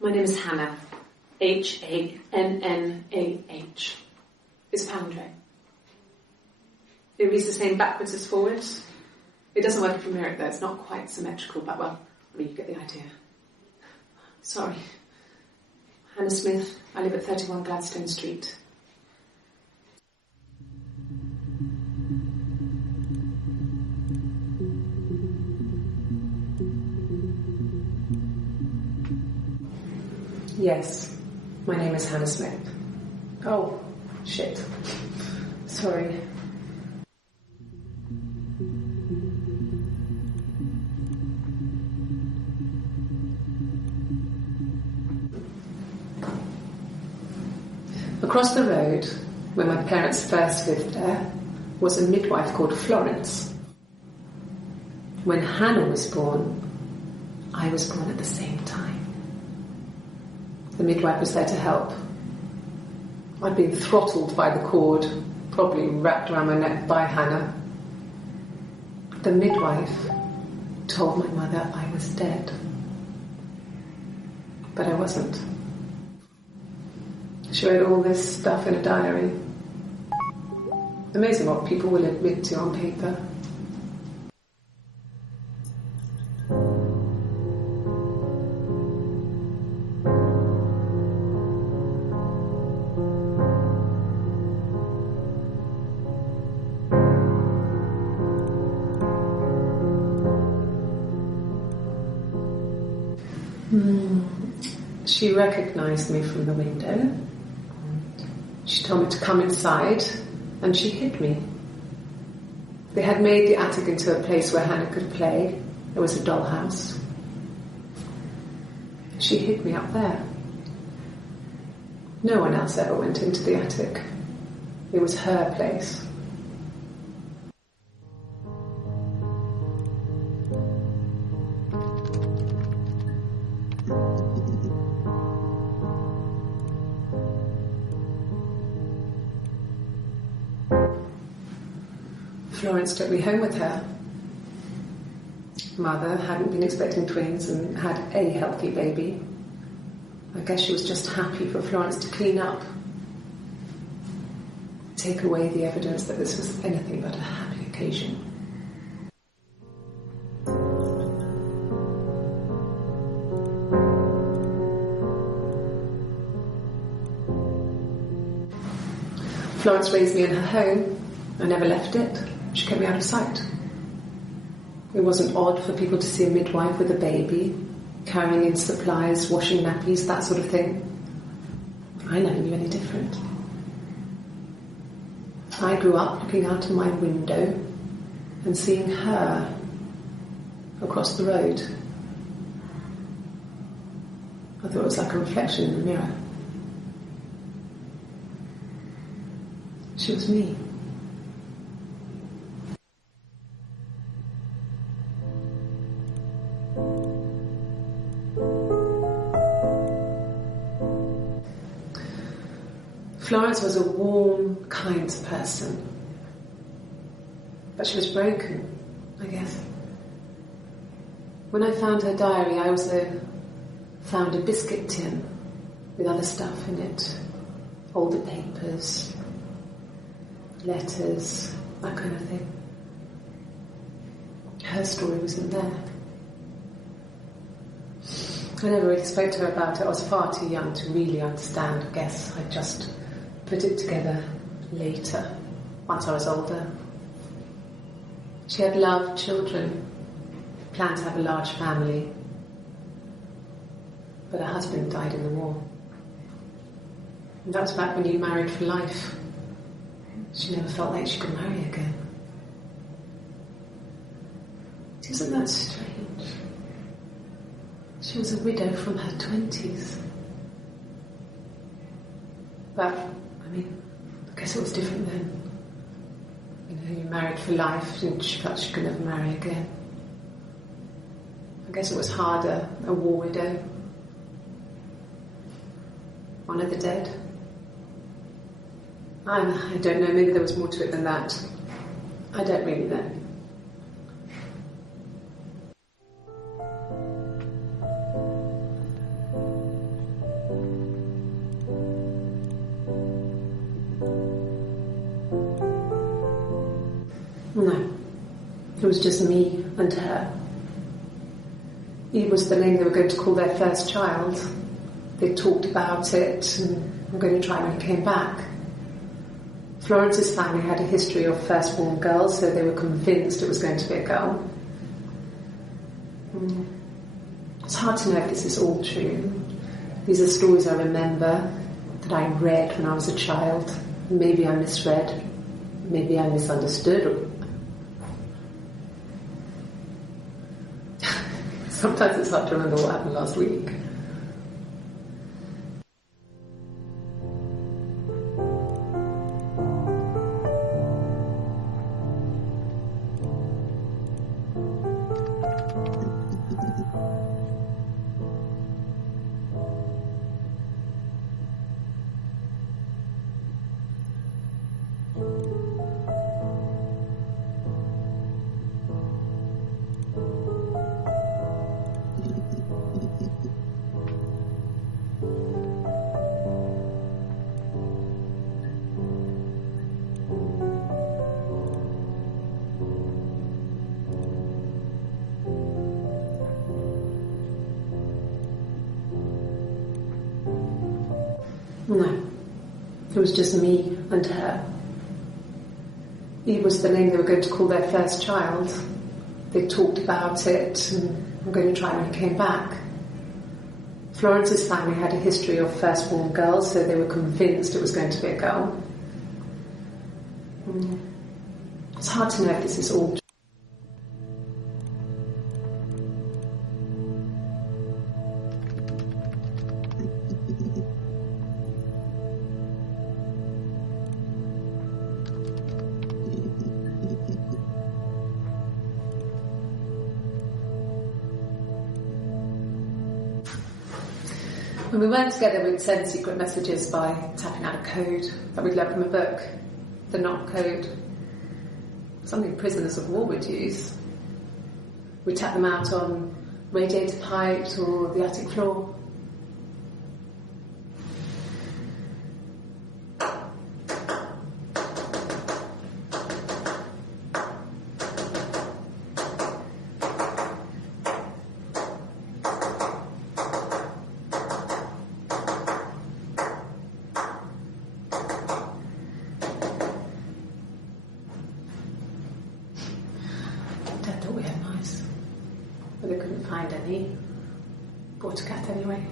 My name is Hannah. H-A-N-N-A-H. It's palindrome. It reads the same backwards as forwards. It doesn't work if you mirror it though. It's not quite symmetrical, but well, I mean, you get the idea. Sorry. Hannah Smith. I live at 31 Gladstone Street. Yes, my name is Hannah Smith. Oh, shit. Sorry. Across the road, where my parents first lived there, was a midwife called Florence. When Hannah was born, I was born at the same time. The midwife was there to help. I'd been throttled by the cord, probably wrapped around my neck by Hannah. The midwife told my mother I was dead. But I wasn't. She wrote all this stuff in a diary. Amazing what people will admit to on paper. She recognised me from the window. She told me to come inside, and she hid me. They had made the attic into a place where Hannah could play. There was a dollhouse. She hid me up there. No one else ever went into the attic. It was her place. Florence took me home with her. Mother hadn't been expecting twins and had a healthy baby. I guess she was just happy for Florence to clean up. Take away the evidence that this was anything but a happy occasion. Florence raised me in her home. I never left it. She kept me out of sight. It wasn't odd for people to see a midwife with a baby, carrying in supplies, washing nappies, that sort of thing. I never knew any different. I grew up looking out of my window and seeing her across the road. I thought it was like a reflection in the mirror. She was me. Florence was a warm, kind person. But she was broken, I guess. When I found her diary, I also found a biscuit tin with other stuff in it. Older papers, letters, that kind of thing. Her story wasn't there. I never really spoke to her about it. I was far too young to really understand. I guess I just put it together later, once I was older. She had loved children, planned to have a large family, but her husband died in the war. And that was back when you married for life. She never felt like she could marry again. Isn't that strange? She was a widow from her 20s. But, I mean, I guess it was different then. You know, you married for life and she felt she could never marry again. I guess it was harder, a war widow. One of the dead. I don't know, maybe there was more to it than that. I don't really know. No. It was just me and her. Eve was the name they were going to call their first child. They talked about it and were going to try when he came back. Florence's family had a history of firstborn girls, so they were convinced it was going to be a girl. It's hard to know if this is all true. These are stories I remember, that I read when I was a child. Maybe I misread, maybe I misunderstood. Sometimes it's hard to remember what happened last week. No. It was just me and her. Eve was the name they were going to call their first child. They talked about it and were going to try when he came back. Florence's family had a history of firstborn girls, so they were convinced it was going to be a girl. It's hard to know if this is all true. When we weren't together, we'd send secret messages by tapping out a code that we'd learned from a book, the knock code, something prisoners of war would use. We'd tap them out on radiator pipes or the attic floor. Dad thought we had mice, but they couldn't find any. Bought a cat anyway.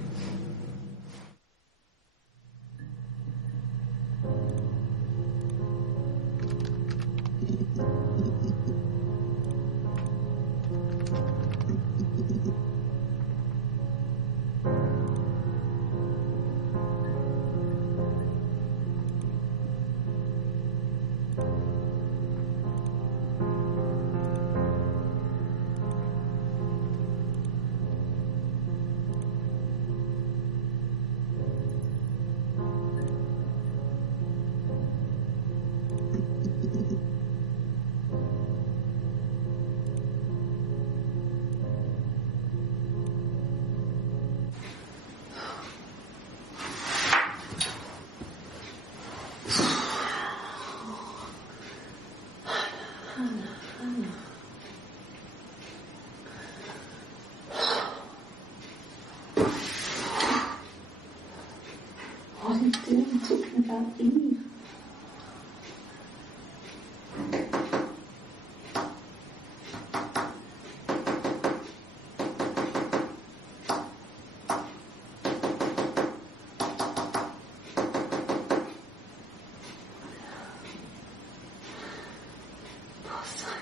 What are you doing talking about Eve? Poor son.